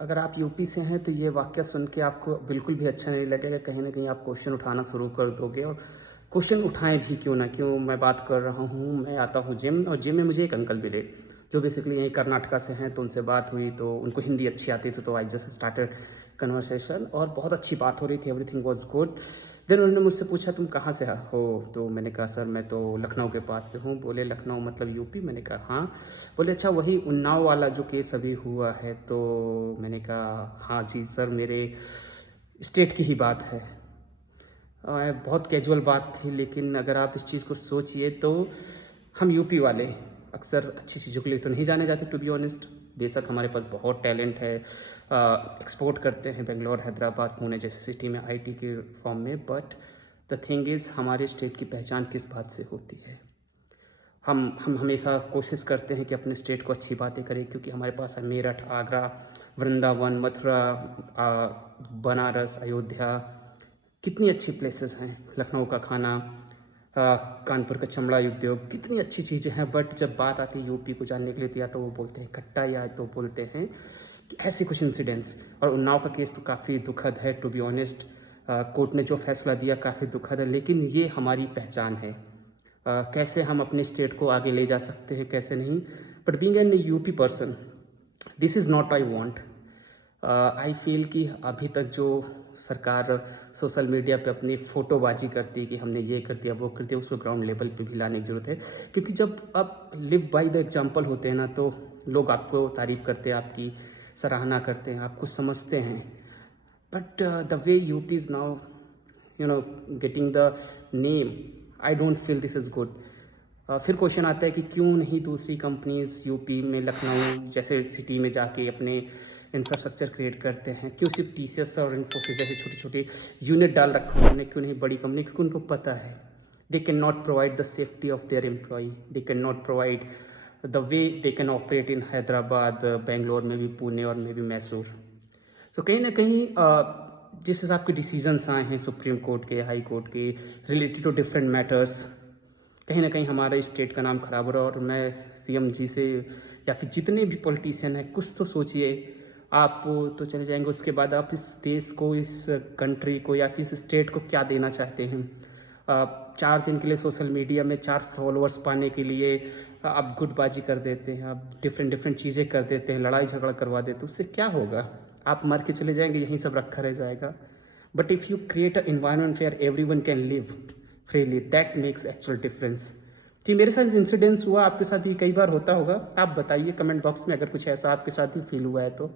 अगर आप यूपी से हैं तो ये वाक़या सुन के आपको बिल्कुल भी अच्छा नहीं लगेगा, कहीं न कहीं आप क्वेश्चन उठाना शुरू कर दोगे और क्वेश्चन उठाएँ भी क्यों ना क्यों। मैं बात कर रहा हूँ, मैं आता हूँ जिम और जिम में मुझे एक अंकल मिले, जो बेसिकली यहीं कर्नाटका से हैं। तो उनसे बात हुई तो उनको हिंदी अच्छी आती थी, तो आई जस्ट स्टार्टेड कन्वर्सेशन और बहुत अच्छी बात हो रही थी, एवरीथिंग वाज़ गुड। देन उन्होंने मुझसे पूछा तुम कहाँ से हो? तो मैंने कहा सर मैं तो लखनऊ के पास से हूँ। बोले लखनऊ मतलब यूपी? मैंने कहा हाँ। बोले अच्छा वही उन्नाव वाला जो केस अभी हुआ है? तो मैंने कहा हाँ जी सर, मेरे स्टेट की ही बात है। बहुत कैजुअल बात थी, लेकिन अगर आप इस चीज़ को सोचिए तो हम यूपी वाले अक्सर अच्छी चीज़ों के लिए तो नहीं जाने जाते, टू बी ऑनेस्ट। बेशक हमारे पास बहुत टैलेंट है, एक्सपोर्ट करते हैं बेंगलोर, हैदराबाद, पुणे जैसे सिटी में आईटी के फॉर्म में, बट द थिंग इज़ हमारे स्टेट की पहचान किस बात से होती है। हम हमेशा कोशिश करते हैं कि अपने स्टेट को अच्छी बातें करें, क्योंकि हमारे पास है मेरठ, आगरा, वृंदावन, मथुरा, बनारस, अयोध्या, कितनी अच्छी प्लेसेस हैं। लखनऊ का खाना, कानपुर का चमड़ा उद्योग, कितनी अच्छी चीज़ें हैं। बट जब बात आती है यूपी को जानने के लिए तो या तो वो बोलते हैं खट्टा या तो बोलते हैं कि ऐसे कुछ इंसिडेंट्स। और उन्नाव का केस तो काफ़ी दुखद है, टू बी ऑनेस्ट। कोर्ट ने जो फैसला दिया काफ़ी दुखद है, लेकिन ये हमारी पहचान है। कैसे हम अपने स्टेट को आगे ले जा सकते हैं, कैसे नहीं। But being an UP person, this is not I want. I feel कि अभी तक जो सरकार सोशल मीडिया पे अपनी फ़ोटोबाजी करती है कि हमने ये कर दिया वो कर दिया, उसको ग्राउंड लेवल पे भी लाने की ज़रूरत है। क्योंकि जब आप लिव बाय द एग्जांपल होते हैं ना, तो लोग आपको तारीफ़ करते हैं, आपकी सराहना करते हैं, आपको समझते हैं। But the way UP is now getting the name, I don't feel this is good. फिर क्वेश्चन आता है कि क्यों नहीं दूसरी कंपनीज यूपी में, लखनऊ जैसे सिटी में जाके अपने इंफ्रास्ट्रक्चर क्रिएट करते हैं? क्यों सिर्फ टीसीएस और इन्फोसिस जैसे छोटे छोटे यूनिट डाल रखा उन्होंने, क्यों नहीं बड़ी कंपनी? क्योंकि उनको पता है they can not provide the safety of their employ, they can not provide the way they can operate in Hyderabad, Bangalore में भी, पुणे और में भी मैसूर। सो कहीं ना कहीं जिस हिसाब के डिसीजंस आए हैं सुप्रीम कोर्ट के, हाई कोर्ट के, रिलेटेड टू डिफरेंट मैटर्स, कहीं ना कहीं हमारे स्टेट का नाम खराब हो रहा है। और मैं सीएम जी से या फिर जितने भी पॉलिटिशियन हैं, कुछ तो सोचिए। आप तो चले जाएंगे, उसके बाद आप इस देश को, इस कंट्री को या फिर इस स्टेट को क्या देना चाहते हैं? 4 दिन के लिए सोशल मीडिया में 4 फॉलोअर्स पाने के लिए आप गुटबाजी कर देते हैं, आप डिफरेंट डिफरेंट चीज़ें कर देते हैं, लड़ाई झगड़ा करवा देते हैं, उससे क्या होगा? आप मर के चले जाएंगे, यहीं सब रखा रह जाएगा। But if you create a environment where everyone can live freely, that makes actual difference. जी, मेरे साथ इंसिडेंस हुआ, आपके साथ भी कई बार होता होगा। आप बताइए कमेंट बॉक्स में अगर कुछ ऐसा आपके साथ भी फील हुआ है तो।